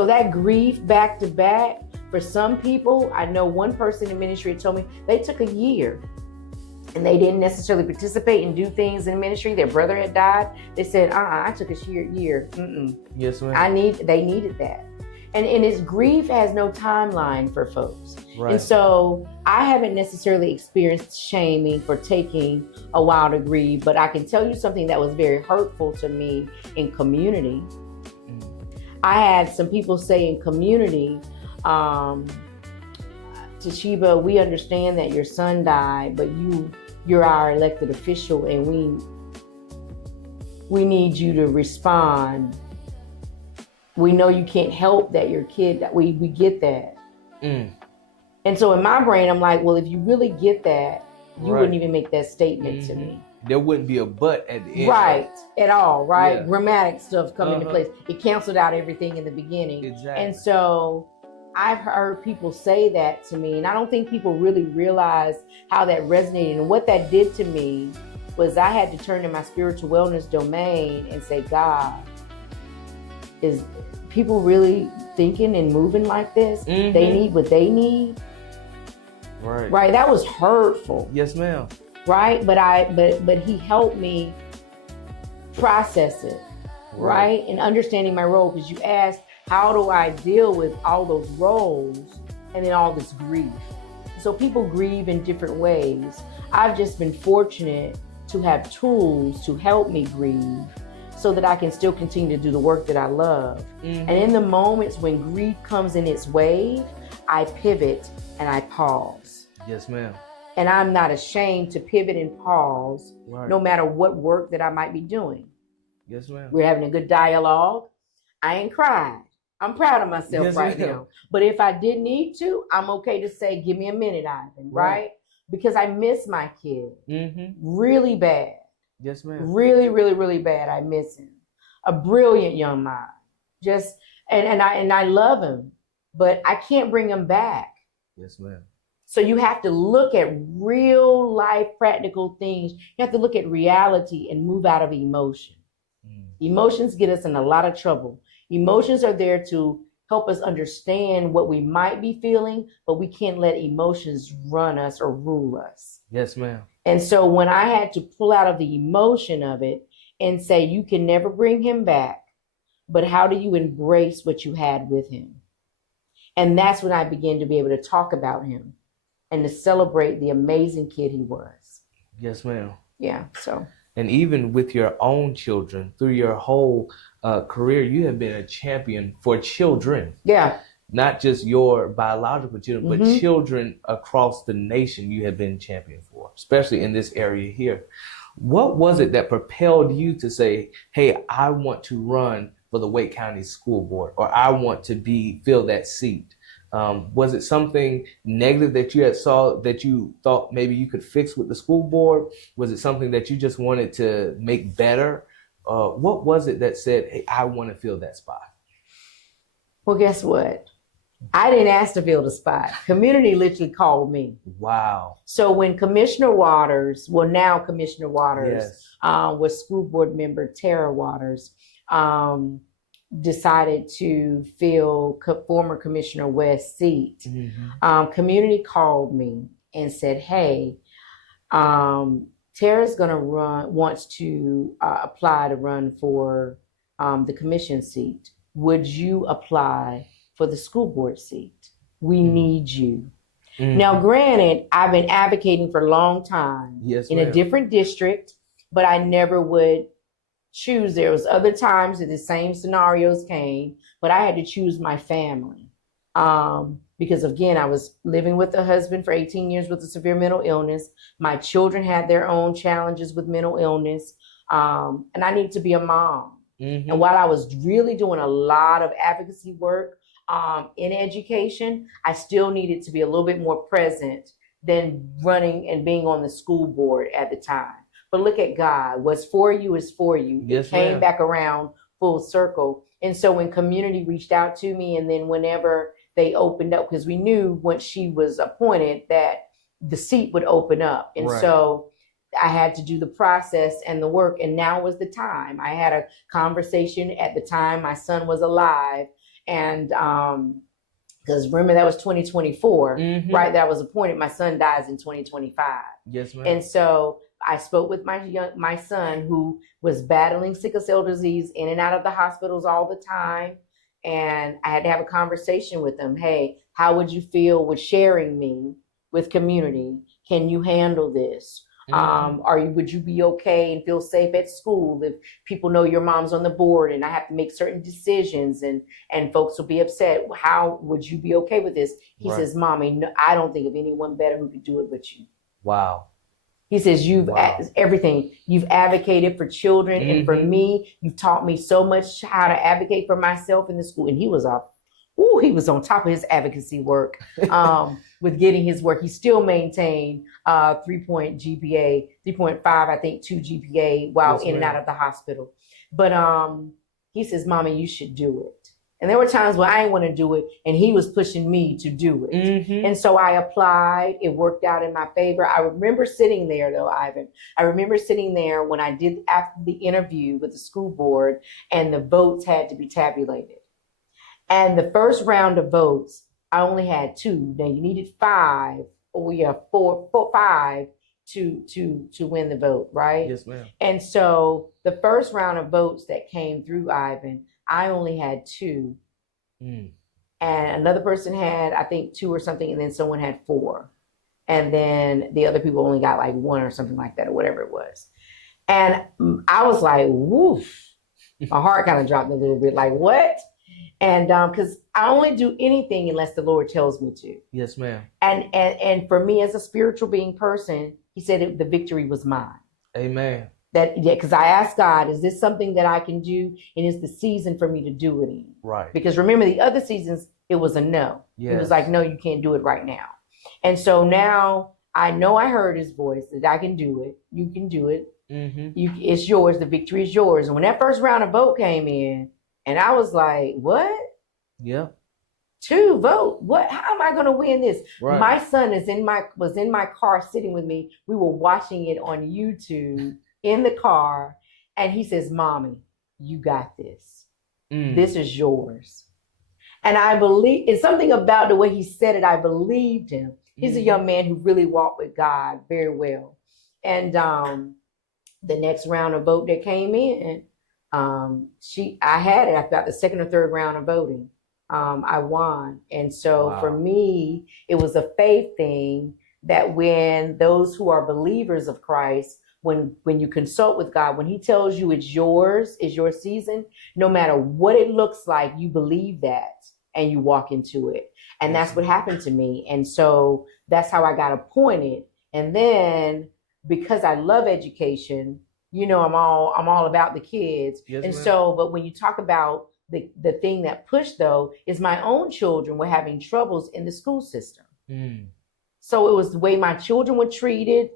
So that grief back to back, for some people, I know one person in ministry told me they took a year and they didn't necessarily participate and do things in ministry. Their brother had died. They said, I took a year. Yes, ma'am. They needed that. And his grief has no timeline for folks. Right. And so I haven't necessarily experienced shaming for taking a while to grieve, but I can tell you something that was very hurtful to me in community. I had some people say in community, Toshiba, we understand that your son died, but you're our elected official and we need you to respond. We know you can't help that your kid, we get that. And so in my brain, I'm like, well, if you really get that, you wouldn't even make that statement to me. There wouldn't be a but at the end. Right, at all, right? Yeah. Grammatic stuff come into place. It canceled out everything in the beginning. Exactly. And so I've heard people say that to me, and I don't think people really realize how that resonated. And what that did to me was I had to turn to my spiritual wellness domain and say, God, is people really thinking and moving like this? They need what they need? Right, that was hurtful. Yes, ma'am. Right, but he helped me process it, right? And understanding my role, because you asked, how do I deal with all those roles and then all this grief? So people grieve in different ways. I've just been fortunate to have tools to help me grieve so that I can still continue to do the work that I love. And in the moments when grief comes in its wave, I pivot and I pause. Yes, ma'am. And I'm not ashamed to pivot and pause, no matter what work that I might be doing. Yes, ma'am. We're having a good dialogue. I ain't cried. I'm proud of myself now. But if I did need to, I'm okay to say, give me a minute, Ivan, right? Because I miss my kid really bad. Yes, ma'am. Really, really, really bad. I miss him. A brilliant young mind. And I love him, but I can't bring him back. Yes, ma'am. So you have to look at real life practical things. You have to look at reality and move out of emotion. Emotions get us in a lot of trouble. Emotions are there to help us understand what we might be feeling, but we can't let emotions run us or rule us. Yes, ma'am. And so when I had to pull out of the emotion of it and say, you can never bring him back, but how do you embrace what you had with him? And that's when I began to be able to talk about him and to celebrate the amazing kid he was. Yes, ma'am. Yeah, so. And even with your own children, through your whole career, you have been a champion for children. Yeah. Not just your biological children, but children across the nation you have been champion for, especially in this area here. What was it that propelled you to say, hey, I want to run for the Wake County School Board, or I want to fill that seat? Was it something negative that you saw that you thought maybe you could fix with the school board? Was it something that you just wanted to make better? What was it that said, hey, I want to fill that spot? Well, guess what? I didn't ask to fill the spot. Community literally called me. Wow. So when Commissioner Waters, was school board member Tara Waters, decided to fill former Commissioner West's seat. Community called me and said, hey, Tara's wants to apply to run for the commission seat. Would you apply for the school board seat? We need you. Now, granted, I've been advocating for a long time in a different district, but I never would choose. There was other times that the same scenarios came, but I had to choose my family. Because again, I was living with a husband for 18 years with a severe mental illness. My children had their own challenges with mental illness. And I needed to be a mom. And while I was really doing a lot of advocacy work in education, I still needed to be a little bit more present than running and being on the school board at the time. But look at God. What's for you is for you. Yes, it came back around full circle. And so when community reached out to me, and then whenever they opened up, because we knew once she was appointed that the seat would open up. And so I had to do the process and the work. And now was the time. I had a conversation at the time my son was alive. And because remember, that was 2024, right? That I was appointed. My son dies in 2025. Yes, ma'am. And so I spoke with my son, who was battling sickle cell disease, in and out of the hospitals all the time. And I had to have a conversation with him. Hey, how would you feel with sharing me with community? Can you handle this? Would you be okay and feel safe at school if people know your mom's on the board and I have to make certain decisions and folks will be upset? How would you be okay with this? He says, Mommy, no, I don't think of anyone better who could do it but you. Wow. He says, everything. You've advocated for children and for me. You've taught me so much how to advocate for myself in the school. And he was on top of his advocacy work with getting his work. He still maintained 3.5, I think, 2 GPA while in and out of the hospital. But he says, Mommy, you should do it. And there were times when I didn't want to do it, and he was pushing me to do it. And so I applied. It worked out in my favor. I remember sitting there, though, Ivan. I remember sitting there when I did after the interview with the school board, and the votes had to be tabulated. And the first round of votes, I only had 2. Now you needed 5, or 5 to win the vote, right? Yes, ma'am. And so the first round of votes that came through, Ivan, I only had 2. And another person had, I think, 2 or something, and then someone had 4. And then the other people only got like 1 or something like that, or whatever it was. And I was like, woof. My heart kind of dropped a little bit, like, what? And because I only do anything unless the Lord tells me to. Yes, ma'am. And for me, as a spiritual being person, he said the victory was mine. Amen. Because I asked God, is this something that I can do? And is the season for me to do it in? Right. Because remember, the other seasons, it was a no. Yes. It was like, no, you can't do it right now. And so now I know I heard his voice, that I can do it. You can do it. It's yours. The victory is yours. And when that first round of vote came in, and I was like, what? Yeah. 2 vote. What? How am I going to win this? Right. My son was in my car sitting with me. We were watching it on YouTube in the car. And he says, Mommy, you got this. This is yours. And I believe, it's something about the way he said it. I believed him. He's a young man who really walked with God very well. And the next round of vote that came in, I had it. I got the second or third round of voting. I won. And so for me, it was a faith thing that when those who are believers of Christ, when you consult with God, when he tells you it's yours, it's your season, no matter what it looks like, you believe that and you walk into it. And that's what happened to me. And so that's how I got appointed. And then because I love education, you know, I'm all about the kids. Yes, and ma'am. So, but when you talk about the thing that pushed, though, is my own children were having troubles in the school system. So it was the way my children were treated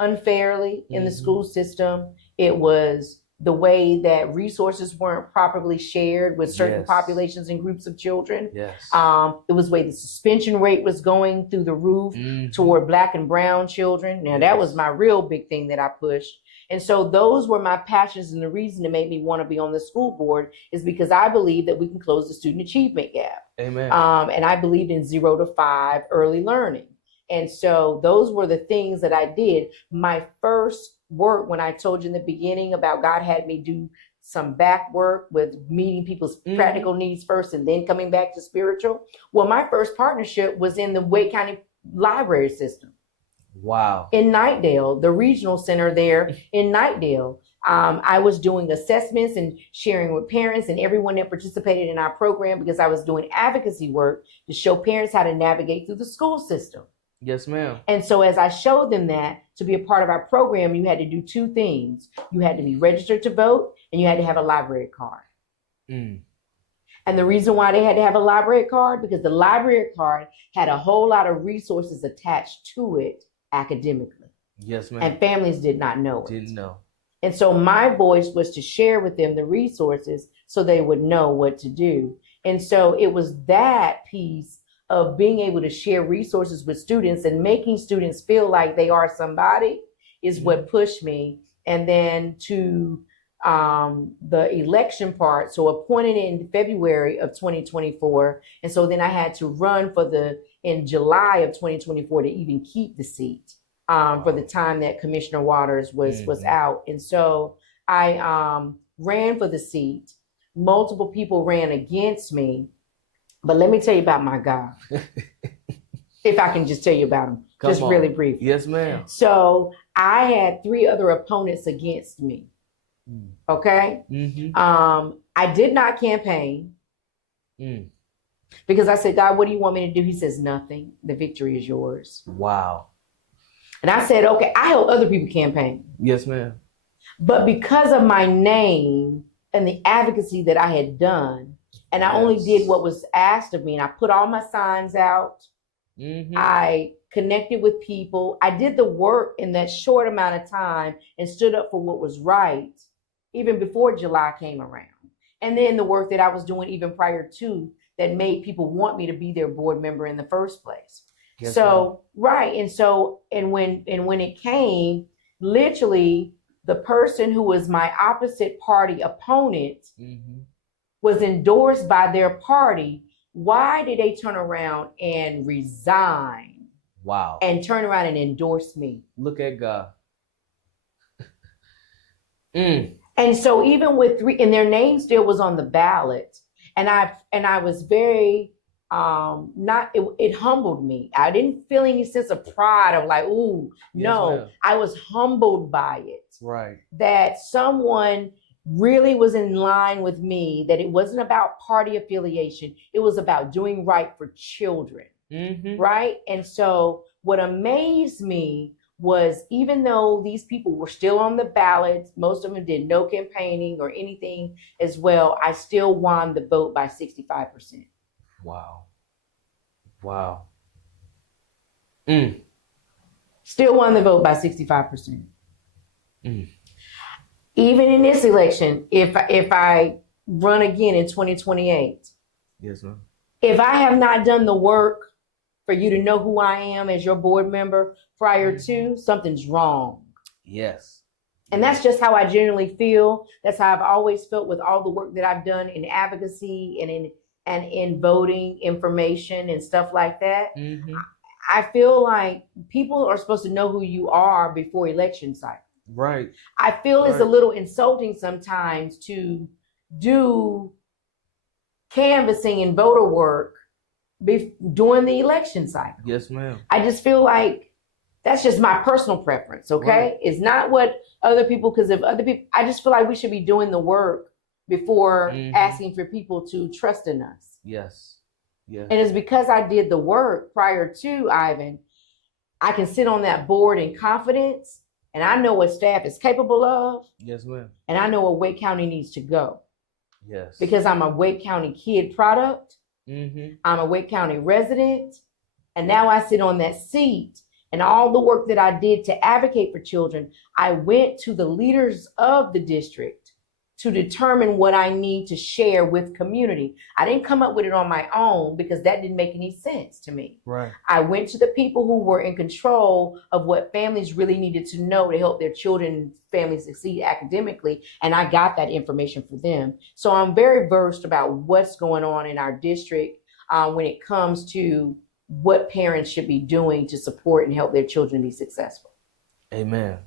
unfairly in the school system. It was the way that resources weren't properly shared with certain populations and groups of children. It was the way the suspension rate was going through the roof toward Black and brown children. Now, that was my real big thing that I pushed. And so those were my passions, and the reason that made me want to be on the school board is because I believe that we can close the student achievement gap. Amen. And I believed in 0 to 5 early learning. And so those were the things that I did. My first work, when I told you in the beginning about God had me do some back work with meeting people's practical needs first and then coming back to spiritual. Well, my first partnership was in the Wake County Library System. Wow. In Knightdale, the regional center there in Knightdale. I was doing assessments and sharing with parents and everyone that participated in our program because I was doing advocacy work to show parents how to navigate through the school system. Yes, ma'am. And so as I showed them that, to be a part of our program, you had to do 2 things. You had to be registered to vote and you had to have a library card. And the reason why they had to have a library card, because the library card had a whole lot of resources attached to it academically. Yes, ma'am. And families did not know it. Didn't know. And so my voice was to share with them the resources so they would know what to do. And so it was that piece of being able to share resources with students and making students feel like they are somebody is what pushed me. And then to the election part, so appointed in February of 2024. And so then I had to run in July of 2024 to even keep the seat for the time that Commissioner Waters was out. And so I ran for the seat. Multiple people ran against me. But let me tell you about my God. If I can just tell you about him, just really brief. Yes, ma'am. So I had 3 other opponents against me. Okay. I did not campaign because I said, God, what do you want me to do? He says, nothing. The victory is yours. Wow. And I said, okay, I help other people campaign. Yes, ma'am. But because of my name and the advocacy that I had done, and I only did what was asked of me, and I put all my signs out. I connected with people. I did the work in that short amount of time and stood up for what was right, even before July came around. And then the work that I was doing even prior to that made people want me to be their board member in the first place. Yes, so, right. And when it came, literally the person who was my opposite party opponent was endorsed by their party. Why did they turn around and resign? Wow. And turn around and endorse me? Look at God. And so even with 3, and their name still was on the ballot, and I was very it humbled me. I didn't feel any sense of pride of like, ooh, no. I was humbled by it. Right. That someone really was in line with me, that it wasn't about party affiliation. It was about doing right for children. Right. And so what amazed me was, even though these people were still on the ballot, most of them did no campaigning or anything as well, I still won the vote by 65%. Wow. Wow. Still won the vote by 65%. Even in this election, if I run again in 2028, yes, ma'am. If I have not done the work for you to know who I am as your board member prior to, something's wrong. Yes. And that's just how I generally feel. That's how I've always felt with all the work that I've done in advocacy and in voting information and stuff like that. I feel like people are supposed to know who you are before election cycle. Right. I feel it's a little insulting sometimes to do canvassing and voter work during the election cycle. Yes, ma'am. I just feel like that's just my personal preference, okay? Right. It's not what other people, because if other people, I just feel like we should be doing the work before asking for people to trust in us. Yes. Yes. And it's because I did the work prior to, Ivan, I can sit on that board in confidence, and I know what staff is capable of. Yes, ma'am. And I know where Wake County needs to go. Yes. Because I'm a Wake County kid product. I'm a Wake County resident. And now I sit on that seat, and all the work that I did to advocate for children, I went to the leaders of the district to determine what I need to share with community. I didn't come up with it on my own because that didn't make any sense to me. Right. I went to the people who were in control of what families really needed to know to help their children and families succeed academically, and I got that information for them. So I'm very versed about what's going on in our district when it comes to what parents should be doing to support and help their children be successful. Amen.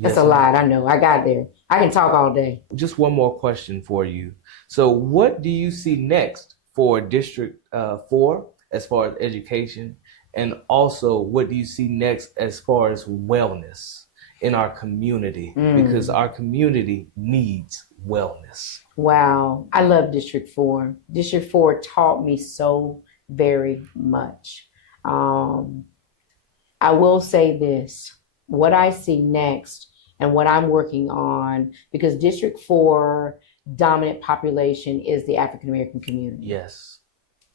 That's a lot, I know. I got there. I can talk all day. Just one more question for you. So what do you see next for District 4 as far as education? And also, what do you see next as far as wellness in our community? Because our community needs wellness. Wow. I love District 4. District 4 taught me so very much. I will say this. What I see next and what I'm working on, because District 4 dominant population is the African American community. Yes.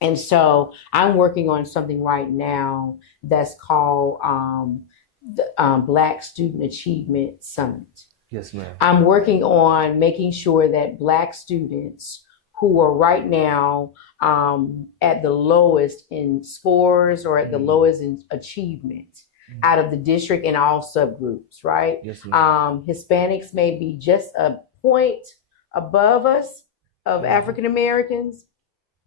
And so I'm working on something right now that's called the Black Student Achievement Summit. Yes, ma'am. I'm working on making sure that Black students who are right now at the lowest in scores or at the lowest in achievement out of the district in all subgroups, right? Yes, ma'am. Hispanics may be just a point above us of African Americans.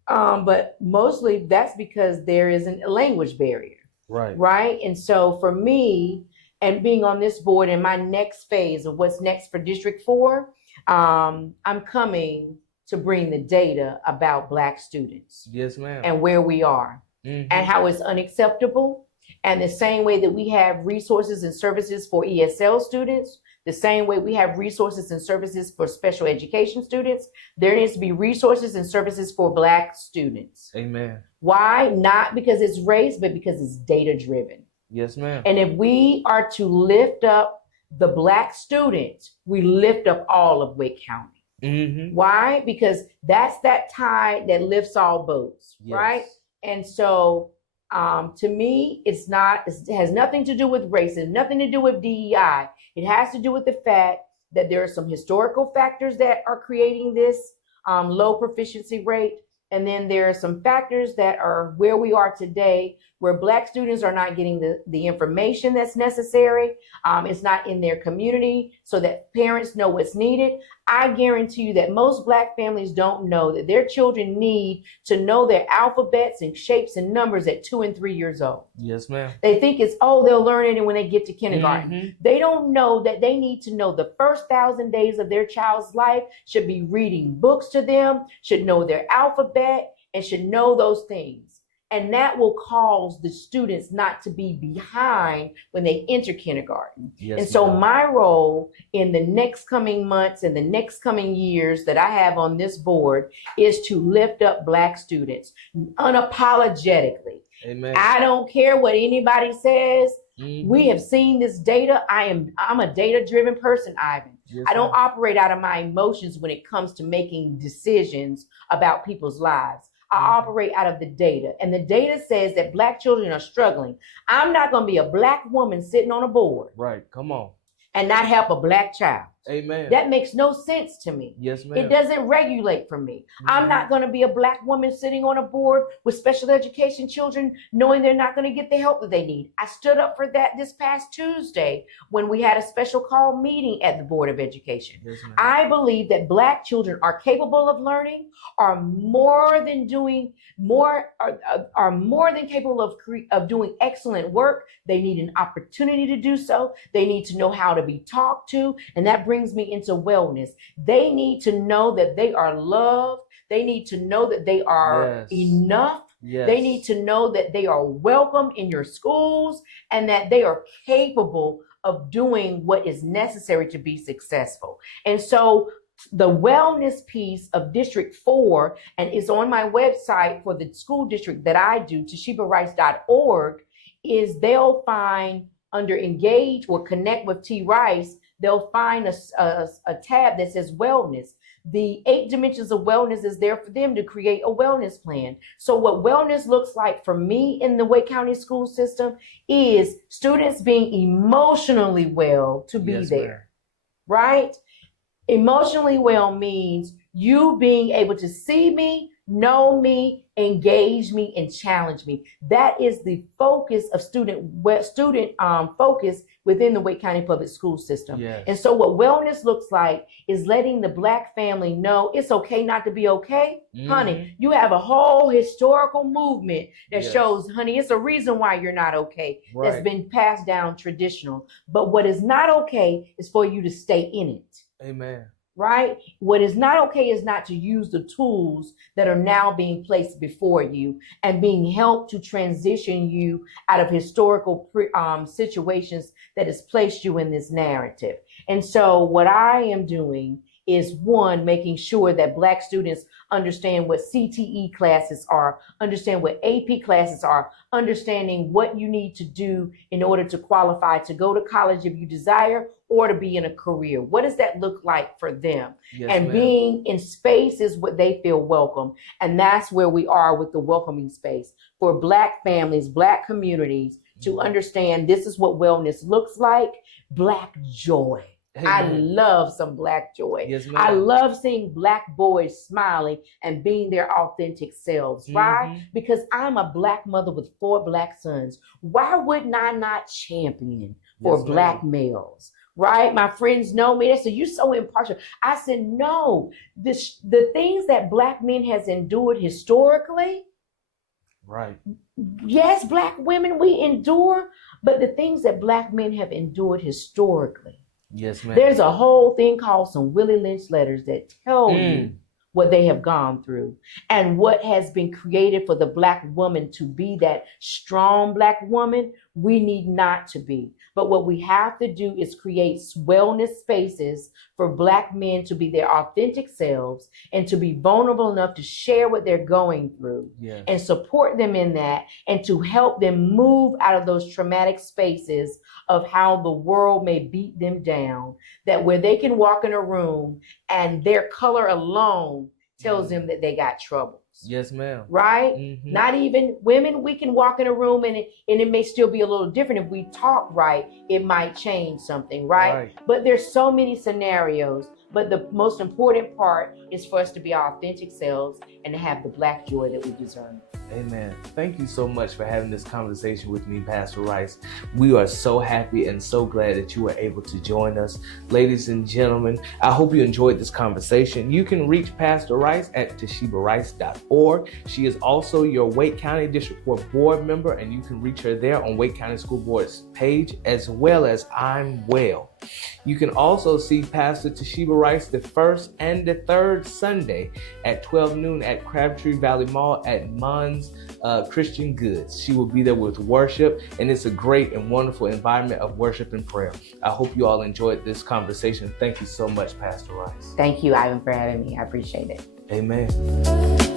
But mostly that's because there isn't a language barrier. Right. And so for me, and being on this board in my next phase of what's next for District 4, I'm coming to bring the data about Black students. Yes, ma'am. And where we are and how it's unacceptable. And the same way that we have resources and services for ESL students, the same way we have resources and services for special education students, there needs to be resources and services for Black students. Amen. Why? Not because it's race, but because it's data driven. Yes, ma'am. And if we are to lift up the Black students, we lift up all of Wake County. Why? Because that's that tide that lifts all boats, right? And so to me, it has nothing to do with race, it has nothing to do with DEI. It has to do with the fact that there are some historical factors that are creating this low proficiency rate. And then there are some factors that are where we are today, where Black students are not getting the information that's necessary. It's not in their community so that parents know what's needed. I guarantee you that most Black families don't know that their children need to know their alphabets and shapes and numbers at 2 and 3 years old. Yes, ma'am. They think it's, they'll learn it when they get to kindergarten. They don't know that they need to know the first 1,000 days of their child's life, should be reading books to them, should know their alphabet, and should know those things. And that will cause the students not to be behind when they enter kindergarten. Yes, and so ma'am. my role in the next coming months and the next coming years that I have on this board is to lift up Black students unapologetically. Amen. I don't care what anybody says. We have seen this data. I'm a data-driven person, Ivan. Yes, I don't ma'am. operate out of my emotions when it comes to making decisions about people's lives. I operate out of the data, and the data says that Black children are struggling. I'm not going to be a Black woman sitting on a board. Right. Come on. And not help a Black child. Amen. That makes no sense to me. Yes, ma'am. It doesn't regulate for me. I'm not going to be a Black woman sitting on a board with special education children knowing they're not going to get the help that they need. I stood up for that this past Tuesday when we had a special call meeting at the Board of Education. Yes, ma'am. I believe that Black children are capable of learning, are more than capable of doing excellent work. They need an opportunity to do so. They need to know how to be talked to, and that brings me into wellness. They need to know that they are loved. They need to know that they are enough. Yes. They need to know that they are welcome in your schools and that they are capable of doing what is necessary to be successful. And so the wellness piece of District 4, and it's on my website for the school district that I do, toshibarice.org, is they'll find under engage or connect with T. Rice, they'll find a tab that says wellness. The 8 dimensions of wellness is there for them to create a wellness plan. So what wellness looks like for me in the Wake County school system is students being emotionally well to be there, right? Emotionally well means you being able to see me, know me, engage me, and challenge me. That is the focus of student focus within the Wake County Public School System. Yes. And so what wellness looks like is letting the Black family know it's okay not to be okay. Honey, you have a whole historical movement that shows, honey, it's a reason why you're not okay. Right. That's been passed down traditional. But what is not okay is for you to stay in it. Amen. Right? What is not okay is not to use the tools that are now being placed before you and being helped to transition you out of historical situations that has placed you in this narrative. And so what I am doing is, one, making sure that Black students understand what CTE classes are, understand what AP classes are, understanding what you need to do in order to qualify to go to college if you desire, or to be in a career. What does that look like for them? Yes, and ma'am. Being in spaces where they feel welcome. And that's where we are with the welcoming space for Black families, Black communities to understand this is what wellness looks like. Black joy. Amen. I love some Black joy. Yes, ma'am. I love seeing Black boys smiling and being their authentic selves. Why? Because I'm a Black mother with 4 Black sons. Why wouldn't I not champion for Yes, Black ma'am. males? right? My friends know me. They said, you're so impartial. I said, no, the things that Black men has endured historically, Right. yes, Black women, we endure, but the things that Black men have endured historically. Yes, ma'am. There's a whole thing called some Willie Lynch letters that tell you what they have gone through and what has been created for the Black woman to be that strong Black woman. We need not to be. But what we have to do is create wellness spaces for Black men to be their authentic selves and to be vulnerable enough to share what they're going through and support them in that and to help them move out of those traumatic spaces of how the world may beat them down, that where they can walk in a room and their color alone tells them that they got troubles. Yes, ma'am. Right? Mm-hmm. Not even women, we can walk in a room and it may still be a little different. If we talk right, it might change something, right? But there's so many scenarios. But the most important part is for us to be our authentic selves and to have the Black joy that we deserve. Amen. Thank you so much for having this conversation with me, Pastor Rice. We are so happy and so glad that you were able to join us. Ladies and gentlemen, I hope you enjoyed this conversation. You can reach Pastor Rice at toshibarice.org. She is also your Wake County District Court board member, and you can reach her there on Wake County School Board's page, as well as ImWell. You can also see Pastor Toshiba Rice the first and the third Sunday at 12 noon at Crabtree Valley Mall at Mons Christian Goods. She will be there with worship, and it's a great and wonderful environment of worship and prayer. I hope you all enjoyed this conversation. Thank you so much, Pastor Rice. Thank you, Ivan, for having me. I appreciate it. Amen.